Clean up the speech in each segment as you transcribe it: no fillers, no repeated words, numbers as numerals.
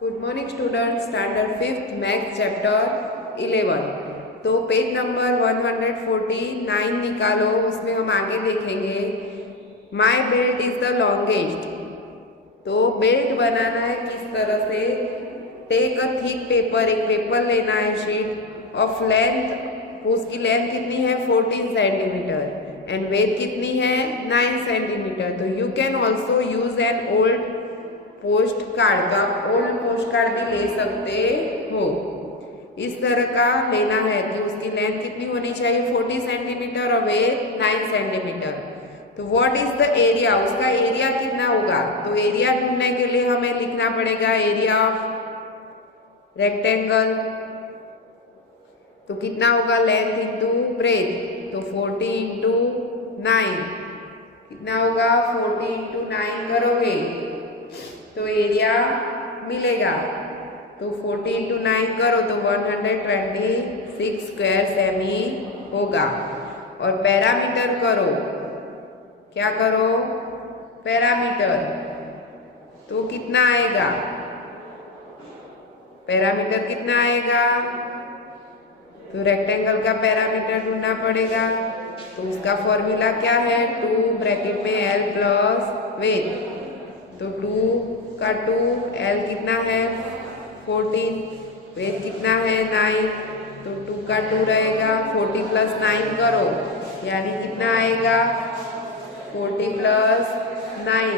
Good morning student, standard 5th maths chapter 11। तो page number 149 निकालो, उसमें हम आगे देखेंगे माई बेल्ट इज द लॉन्गेस्ट। तो बेल्ट बनाना है किस तरह से। टेक अ थिक पेपर, एक पेपर लेना है शीट ऑफ लेंथ, उसकी लेंथ कितनी है 14 सेंटीमीटर एंड वेथ कितनी है 9 सेंटीमीटर। तो you can also use an old post card, तो आप ओल्ड पोस्ट कार्ड भी ले सकते हो। इस तरह का लेना है कि उसकी लेंथ कितनी होनी चाहिए 40 सेंटीमीटर और वेथ 9 सेंटीमीटर। तो व्हाट इज द एरिया, उसका एरिया कितना होगा। तो एरिया ढूंढने के लिए हमें लिखना पड़ेगा एरिया ऑफ रेक्टेंगल। तो कितना होगा लेंथ इंटू ब्रेथ, तो 40 इंटू 9 कितना होगा 40 इंटू 9 करोगे तो एरिया मिलेगा। तो 40 इंटू 9 करो तो 126 स्क्वायर सेमी होगा। और पैरामीटर करो, क्या करो पैरामीटर, तो कितना आएगा पैरामीटर कितना आएगा। तो रेक्टेंगल का पैरामीटर ढूंढना पड़ेगा। तो उसका फॉर्मूला क्या है 2 ब्रैकेट में l प्लस वेथ। तो 2 का 2, l कितना है 14, वेथ कितना है 9, तो 2 का 2 रहेगा। 40 प्लस 9 करो यानी कितना आएगा 40 प्लस 9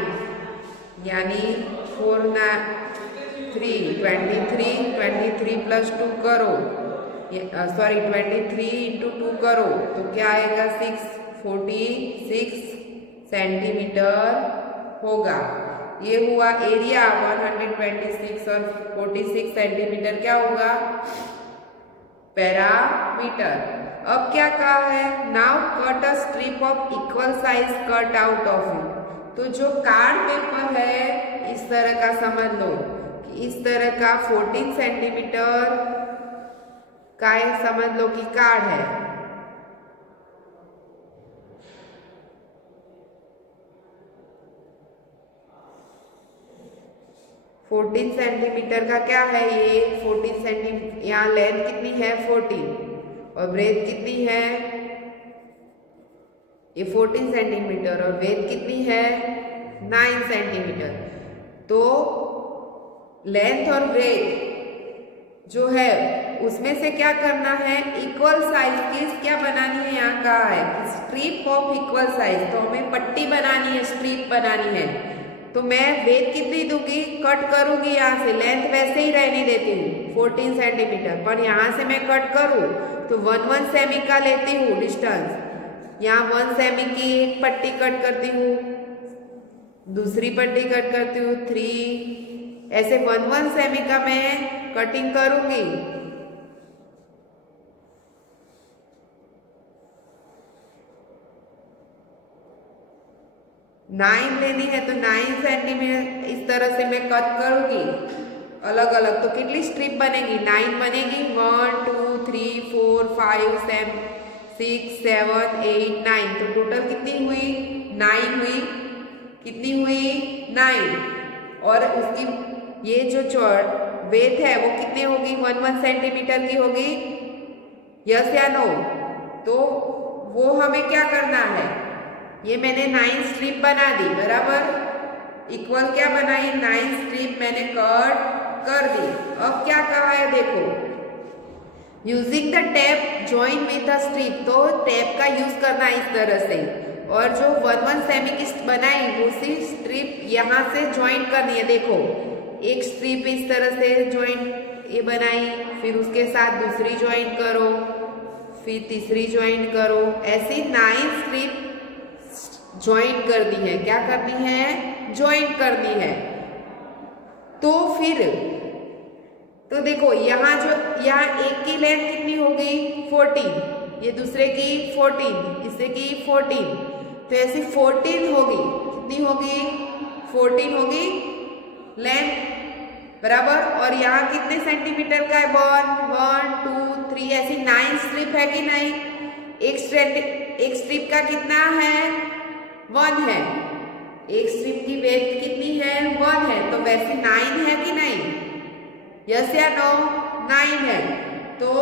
यानी 4 3 23 प्लस 2 करो, सॉरी 23 इंटू 2 करो तो क्या आएगा 46 सेंटीमीटर होगा। ये हुआ एरिया 126 और 46 सेंटीमीटर क्या होगा पैरामीटर। अब क्या कहा है now cut a strip of equal size cut out of it. तो जो कार्ड पेपर है इस तरह का समझ लो कि इस तरह का 14 सेंटीमीटर का समझ लो कि कार्ड है। फोर्टीन सेंटीमीटर का क्या है ये 14 सेंटीमीटर, यहाँ लेंथ कितनी है 14 और ब्रेथ कितनी है ये 14 सेंटीमीटर और वेथ कितनी है 9 सेंटीमीटर। तो लेंथ और ब्रेथ जो है उसमें से क्या करना है इक्वल साइज की क्या बनानी है। यहाँ कहा है स्ट्रिप ऑफ इक्वल साइज, तो हमें पट्टी बनानी है स्ट्रिप बनानी है। तो मैं वेथ कितनी दूंगी कट करूंगी, यहाँ से लेंथ वैसे ही रहने देती हूँ 14 सेंटीमीटर, पर यहाँ से मैं कट करूँ तो 1 सेमी का लेती हूँ डिस्टेंस। यहाँ 1 सेमी की एक पट्टी कट करती हूँ, दूसरी पट्टी कट करती हूँ 3, ऐसे 1 सेमी का मैं कटिंग करूंगी। नाइन लेनी है तो 9 सेंटीमीटर इस तरह से मैं कट करूंगी अलग अलग। तो कितनी स्ट्रिप बनेगी 9 बनेगी 1 2 3 4 5 6 7 8 9। तो टोटल कितनी हुई 9 हुई, कितनी हुई 9। और उसकी ये जो वेथ है वो कितनी होगी 1 सेंटीमीटर की होगी, यस या नो। तो वो हमें क्या करना है, ये मैंने 9 स्ट्रिप बना दी बराबर, इक्वल क्या बनाई 9 स्ट्रिप मैंने कट कर दी। अब क्या कहा है देखो using the tape join with a strip, तो टेप का यूज करना है इस तरह से। और जो 1 सेमी की बनाई उसी स्ट्रिप यहाँ से ज्वाइन करनी है। देखो एक स्ट्रिप इस तरह से ज्वाइन ये बनाई, फिर उसके साथ दूसरी ज्वाइन करो, फिर तीसरी ज्वाइन करो, ऐसी 9 स्ट्रिप ज्वाइन करनी है। क्या करनी है ज्वाइन करनी है। तो फिर तो देखो यहाँ एक की लेंथ कितनी होगी 14, ये दूसरे की 14, इससे की 14, तो ऐसी 14 होगी, कितनी होगी 14 होगी लेंथ बराबर। और यहाँ कितने सेंटीमीटर का है 1 2 3, ऐसी 9 स्ट्रिप है कि नहीं। एक स्ट्रिप का कितना है 1 है, एक स्ट्रिप की वेथ कितनी है 1 है, तो वैसे 9 है कि नहीं यस या नो? 9 है। तो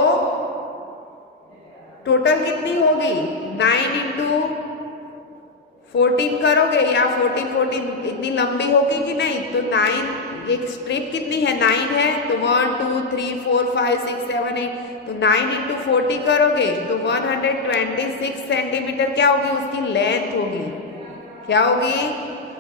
टोटल कितनी होगी? 9 इंटू 14 करोगे या 14 इतनी लंबी होगी कि नहीं? तो 9, एक स्ट्रिप कितनी है? 9 है। तो 1 2 3 4 5 6 7 8, तो 9 इंटू 40 करोगे तो 126 सेंटीमीटर क्या होगी? उसकी लेंथ होगी। क्या होगी?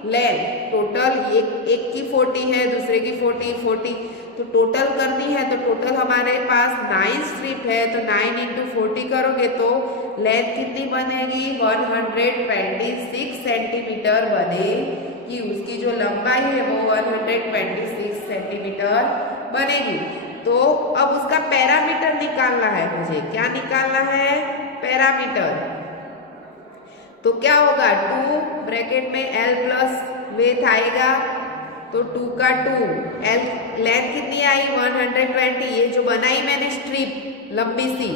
लेंथ। टोटल एक की 40 है, दूसरे की 40, तो टोटल करनी है। तो टोटल हमारे पास 9 स्ट्रिप है, तो 9 इंटू 40 करोगे तो लेंथ कितनी बनेगी? 126 सेंटीमीटर बनेगी। उसकी जो लंबाई है वो 126 सेंटीमीटर बनेगी। तो अब उसका पैरामीटर निकालना है मुझे। क्या निकालना है? पैरामीटर। तो क्या होगा? 2 ब्रैकेट में L प्लस वेट आएगा, तो 2 का 2, L लेंथ कितनी आई? 120। ये जो बनाई मैंने स्ट्रिप लंबी सी,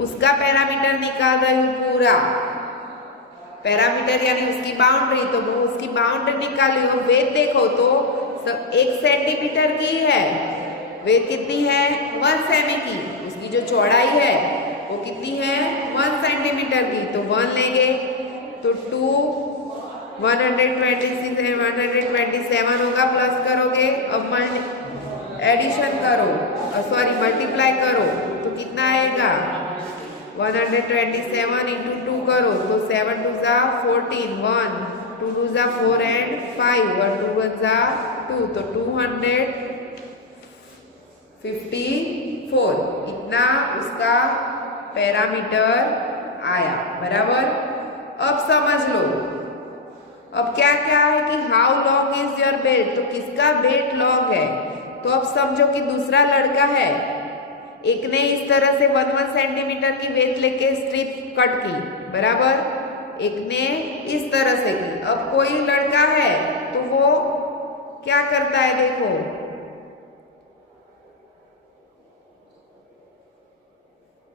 उसका पैरामीटर निकाल रही हूँ पूरा। पैरामीटर यानी उसकी बाउंड्री, तो वो उसकी बाउंड्री निकाली हो। वेट देखो तो सब 1 सेंटीमीटर की है। वेट कितनी है? 1 सेमी की। उसकी जो चौड़ाई है वो कितनी है? 1 सेंटीमीटर की। तो 1 लेंगे तो 2 126 है, 127 होगा। प्लस करोगे, अब एडिशन करो, सॉरी मल्टीप्लाई करो, तो कितना आएगा? 127 इंटू 2 करो तो 7 2 जा 14, 1 2 2 जा 4 एंड 5, 1 2 1 जा 2, तो 254 इतना उसका पैरामीटर आया। बराबर। अब समझ लो, अब क्या क्या है कि how long is your belt, तो किसका बेल्ट लॉन्ग है? तो अब समझो कि दूसरा लड़का है, एक ने इस तरह से 1 सेंटीमीटर की वेट लेके स्ट्रिप कट की, बराबर। एक ने इस तरह से की। अब कोई लड़का है तो वो क्या करता है? देखो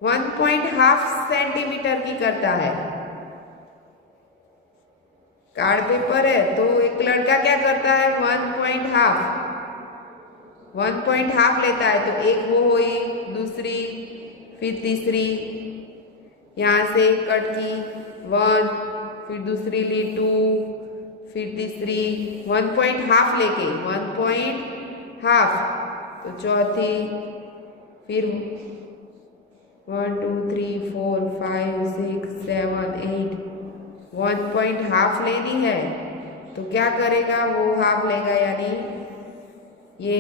1.5 सेंटीमीटर की करता है। कार्ड पेपर है तो एक लड़का क्या करता है? 1.5 लेता है। तो एक वो हुई, दूसरी, फिर तीसरी, यहां से कट की 1, फिर दूसरी ली 2, फिर तीसरी 1.5 लेके 1.5, तो चौथी, फिर 1 2 3 4 5 6 7 8, 1.5 लेनी है। तो क्या करेगा? वो हाफ लेगा, यानी ये।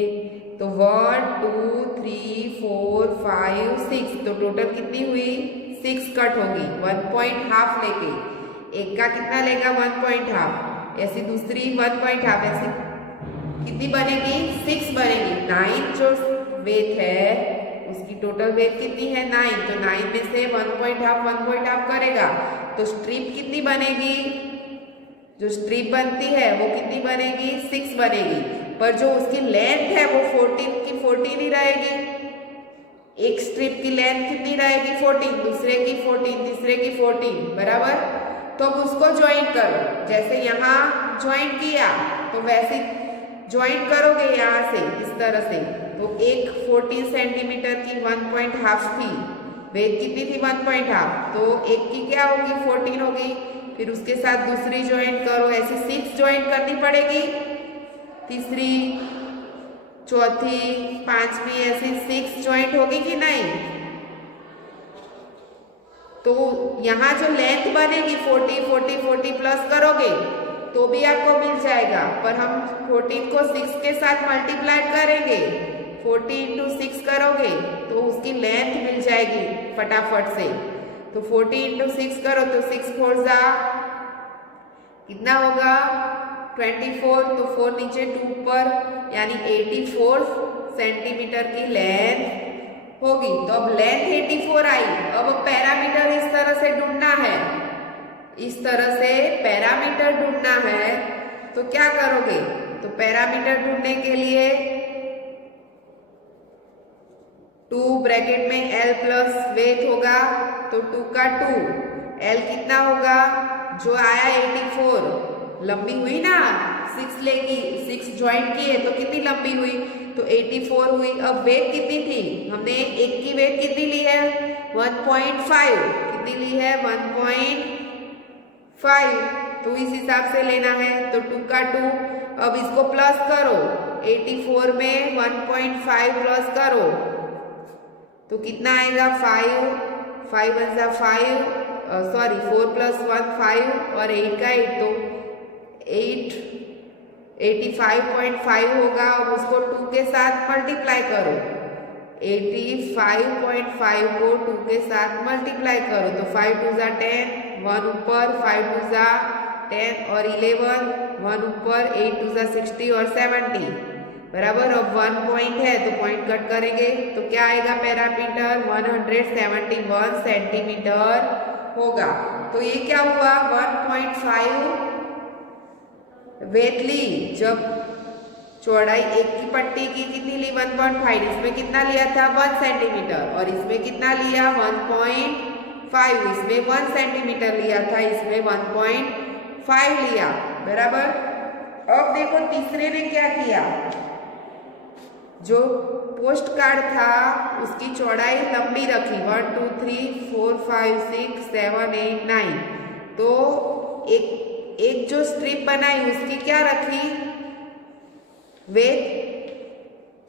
तो 1 2 3 4 5 6, तो टोटल कितनी हुई? 6 कट होगी 1.5 लेके। एक का कितना लेगा? 1.5, ऐसी दूसरी 1.5, ऐसी कितनी बनेगी? 6 बनेगी। 9 जो वेट है उसकी टोटल वेट कितनी है? 9, तो 9 में से 1.5 करेगा तो स्ट्रिप कितनी बनेगी? जो स्ट्रिप बनती है वो कितनी बनेगी? 6 बनेगी। पर जो उसकी लेंथ है वो 14 की 14 ही रहेगी। एक स्ट्रिप की लेंथ कितनी रहेगी? 14, दूसरे की 14, तीसरे की 14, बराबर। तो अब उसको ज्वाइन करो, जैसे यहाँ ज्वाइन किया तो वैसे ज्वाइन करोगे यहाँ से इस तरह से। तो एक 14 सेंटीमीटर की 1.5 थी, वेट कितनी थी? 1.5, तो एक की क्या होगी? 14 होगी। फिर उसके साथ दूसरी ज्वाइन करो, ऐसे 6 ज्वाइन करनी पड़ेगी, तीसरी, चौथी, पांचवी, ऐसे 6 ज्वाइंट होगी कि नहीं? तो यहाँ जो लेंथ बनेगी 40 प्लस करोगे तो भी आपको मिल जाएगा, पर हम 14 को 6 के साथ मल्टीप्लाई करेंगे। 40 इंटू 6 करोगे तो उसकी लेंथ मिल जाएगी फटाफट से। तो 40 इंटू 6 करो तो 6 4 जा कितना होगा? 24, तो 4 नीचे 2 पर, यानी 84 सेंटीमीटर की लेंथ होगी। तो अब लेंथ 84 आई। अब पैरामीटर इस तरह से ढूंढना है, इस तरह से पैरामीटर ढूंढना है। तो क्या करोगे? तो पैरामीटर ढूंढने के लिए 2 ब्रैकेट में L प्लस वेट होगा, तो 2 का 2, L कितना होगा? जो आया 84, लंबी हुई ना, 6 लेगी, 6 ज्वाइंट किए तो कितनी लंबी हुई? तो 84 हुई। अब वेट कितनी थी, हमने एक की वेट कितनी ली है 1.5, कितनी ली है 1.5, तो इस हिसाब से लेना है। तो 2 का 2, अब इसको प्लस करो, 84 में 1.5 प्लस करो तो कितना आएगा 5, 5 1 जा 5, सॉरी 4 + 1 5 और 8 का 8, तो 85.5 होगा। अब उसको 2 के साथ मल्टीप्लाई करो, 85.5 को 2 के साथ मल्टीप्लाई करो तो 5 2 जा 10, 1 ऊपर, 5 2 जा 10 और 11, 1 ऊपर, 8 2 जा 60 और 70 बराबर। अब 1 पॉइंट है तो पॉइंट कट करेंगे तो क्या आएगा पैरामीटर 171 सेंटीमीटर होगा। तो ये क्या हुआ 1.5 वेट ली, जब चौड़ाई एक की पट्टी की कितनी ली 1.5, इसमें कितना लिया था 1 सेंटीमीटर और इसमें कितना लिया 1.5, इसमें 1 सेंटीमीटर लिया था, इसमें 1.5 लिया बराबर। अब देखो तीसरे ने क्या किया, जो पोस्ट कार्ड था उसकी चौड़ाई लंबी रखी 1 2 3 4 5 6 7 8 9, तो एक जो स्ट्रिप बनाई उसकी क्या रखी वेट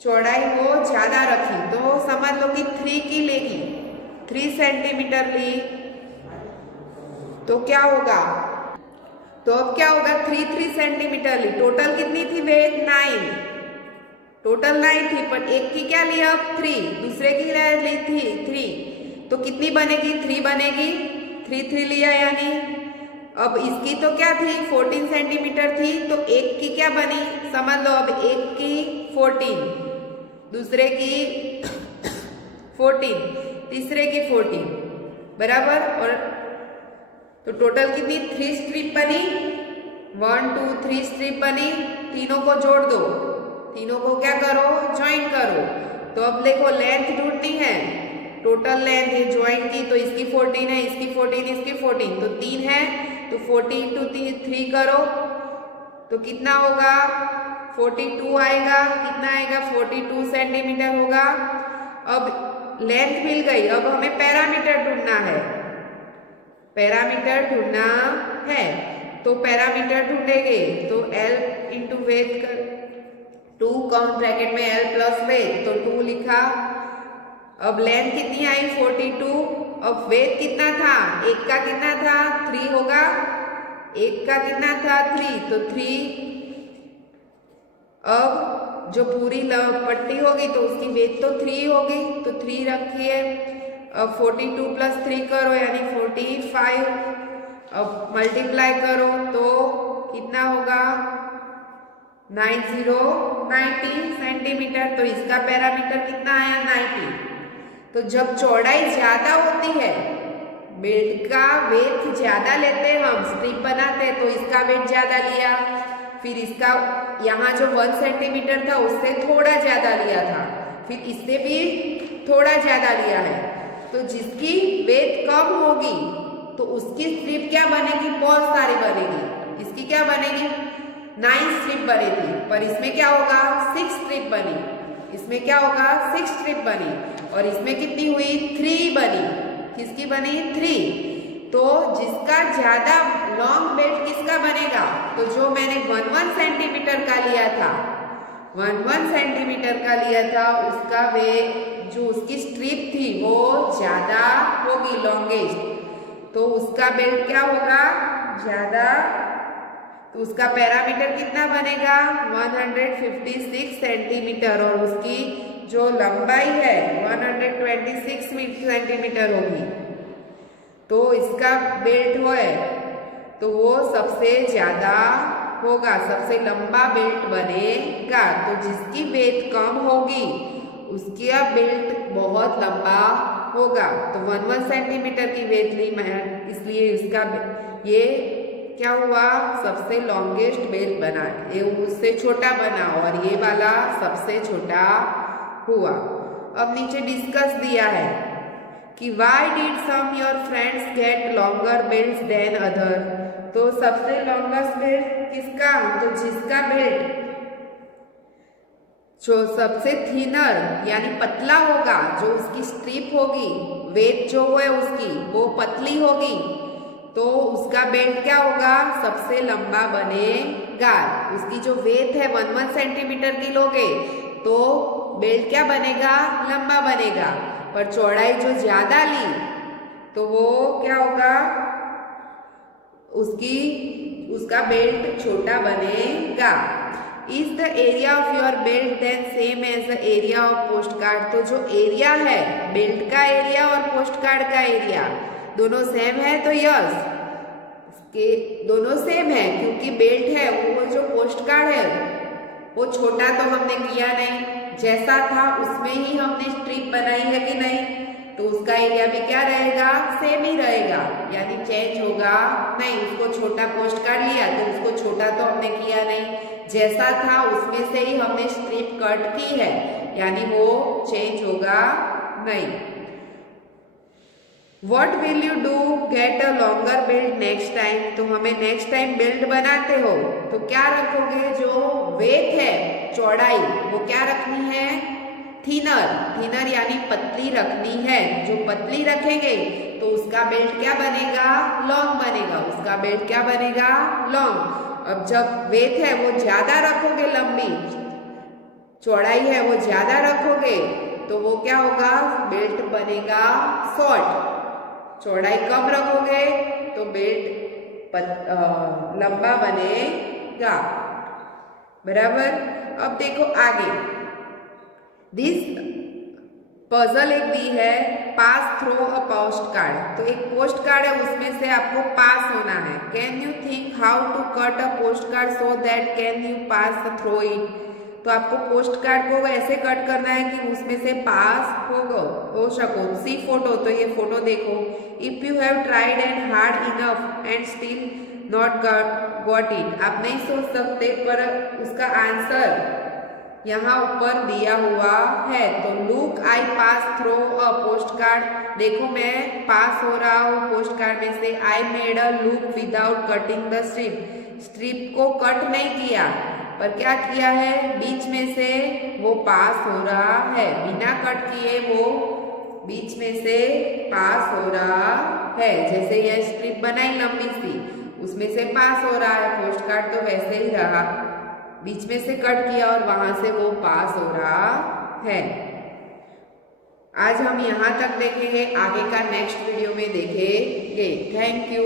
चौड़ाई वो ज्यादा रखी, तो समझ लो कि 3 की लेगी, 3 सेंटीमीटर ली तो क्या होगा, तो अब क्या होगा 3 सेंटीमीटर ली, टोटल कितनी थी वेट 9, टोटल 9 थी पर एक की क्या लिया अब 3, दूसरे की ली थी 3, तो कितनी बनेगी 3 बनेगी, 3 लिया यानी। अब इसकी तो क्या थी 14 सेंटीमीटर थी, तो एक की क्या बनी समझ लो, अब एक की 14, दूसरे की 14, तीसरे की 14 बराबर। और तो टोटल कितनी 3 स्ट्रिप बनी, 1 2 3 स्ट्रिप बनी, तीनों को जोड़ दो, तीनों को क्या करो ज्वाइन करो। तो अब देखो लेंथ ढूंढनी है, टोटल लेंथ ये ज्वाइन की तो इसकी 14 है, इसकी 14, इसकी 14, तो 3 है तो 40 × 3 करो तो कितना होगा 42 आएगा, कितना आएगा 42 सेंटीमीटर होगा। अब लेंथ मिल गई, अब हमें पैरामीटर ढूंढना है, पैरामीटर ढूंढना है तो पैरामीटर ढूंढेंगे तो L × वेट कर 2 काउंट ब्रैकेट में L + वेट तो 2 लिखा। अब लेंथ कितनी आई 42, अब वेट कितना था, एक का कितना था 3 होगा, एक का कितना था 3 तो 3, अब जो पूरी पट्टी होगी तो उसकी वेट तो 3 होगी तो 3 रखिए। अब 42 + 3 करो यानी 45, अब मल्टीप्लाई करो तो कितना होगा 90 सेंटीमीटर, तो इसका पैरामीटर कितना आया 90। तो जब चौड़ाई ज्यादा होती है, बेल्ट का वेट ज्यादा लेते हैं हम, स्ट्रिप बनाते हैं तो इसका वेट ज्यादा लिया, फिर इसका यहाँ जो 1 सेंटीमीटर था उससे थोड़ा ज्यादा लिया था, फिर इससे भी थोड़ा ज्यादा लिया है, तो जिसकी वेट कम होगी तो उसकी स्ट्रिप क्या बनेगी बहुत सारी बनेगी, इसकी क्या बनेगी 9 स्ट्रिप बनी थी, पर इसमें क्या होगा 6 स्ट्रिप बनी, इसमें क्या होगा 6 स्ट्रिप बनी और इसमें कितनी हुई 3 बनी, किसकी बनी 3। तो जिसका ज्यादा लॉन्ग बेल्ट किसका बनेगा, तो जो मैंने 1 सेंटीमीटर का लिया था, 1 सेंटीमीटर का लिया था उसका वेट जो उसकी स्ट्रिप थी वो ज्यादा होगी लॉन्गेस्ट, तो उसका बेल्ट क्या होगा ज्यादा, तो उसका पैरामीटर कितना बनेगा 156 सेंटीमीटर और उसकी जो लंबाई है 126 सेंटीमीटर होगी। तो इसका बेल्ट है तो वो सबसे ज्यादा होगा, सबसे लंबा बेल्ट बनेगा। तो जिसकी वेट कम होगी उसका बेल्ट बहुत लंबा होगा। तो 1 सेंटीमीटर की वेट ली मैं, इसलिए इसका ये क्या हुआ सबसे लॉन्गेस्ट बेल्ट बना, ये उससे छोटा बना और ये वाला सबसे छोटा हुआ। अब नीचे डिस्कस दिया है कि why did some your friends get longer belts than other, तो सबसे लॉन्गेस्ट बेल्ट किसका, तो जिसका बेल्ट जो सबसे थिनर यानी पतला होगा, जो उसकी स्ट्रिप होगी, वेट जो है उसकी वो पतली होगी, तो उसका बेल्ट क्या होगा, सबसे लंबा बनेगा। उसकी जो वेट है 1 सेंटीमीटर की लोगे तो बेल्ट क्या बनेगा, लंबा बनेगा। पर चौड़ाई जो ज्यादा ली तो वो क्या होगा, उसका बेल्ट छोटा बनेगा। Is the area of your belt then same as the area of post card. तो जो एरिया है, बेल्ट का एरिया और पोस्ट कार्ड का एरिया दोनों सेम है, तो यस के दोनों सेम है, क्योंकि बेल्ट है वो जो पोस्ट कार्ड है वो छोटा तो हमने किया नहीं, जैसा था उसमें ही हमने स्ट्रिप बनाई है कि नहीं, तो उसका एरिया भी क्या रहेगा, सेम ही रहेगा, यानी चेंज होगा नहीं। उसको छोटा पोस्ट कार्ड लिया तो उसको छोटा तो हमने किया नहीं, जैसा था उसमें से ही हमने स्ट्रिप कट की है, यानी वो चेंज होगा नहीं। What will you do get a longer belt next time? तो हमें नेक्स्ट टाइम बेल्ट बनाते हो तो क्या रखोगे, जो वेट है चौड़ाई वो क्या रखनी है, थिनर यानी पतली रखनी है। जो पतली रखेंगे तो उसका बेल्ट क्या बनेगा, लॉन्ग बनेगा। उसका बेल्ट क्या बनेगा, लॉन्ग। अब जब वेट है वो ज्यादा रखोगे, लंबी चौड़ाई है वो ज्यादा रखोगे तो वो क्या होगा, बेल्ट बनेगा शॉर्ट। चौड़ाई कम रखोगे तो बेल्ट लंबा बनेगा, बराबर। अब देखो आगे, दिस पजल एक दी है, पास थ्रो अ पोस्ट कार्ड। तो एक पोस्ट कार्ड है, उसमें से आपको पास होना है। Can you think how to cut a post card so that can you pass through it. तो आपको पोस्ट कार्ड को ऐसे कट करना है कि उसमें से पास हो सको। सी फोटो, तो ये फोटो देखो। If you have tried and hard enough and still not got it. आप नहीं सोच सकते, पर उसका आंसर यहाँ ऊपर दिया हुआ है। तो लुक आई पास थ्रो अ पोस्ट कार्ड। देखो मैं पास हो रहा हूँ पोस्ट कार्ड में से। I made a look without cutting the strip. Strip को कट नहीं किया, पर क्या किया है, बीच में से वो पास हो रहा है, बिना कट किए वो बीच में से पास हो रहा है। जैसे यह स्ट्रिप बनाई लंबी सी, उसमें से पास हो रहा है। पोस्ट कार्ड तो वैसे ही रहा, बीच में से कट किया और वहां से वो पास हो रहा है। आज हम यहाँ तक देखेंगे, आगे का नेक्स्ट वीडियो में देखेंगे। Thank you.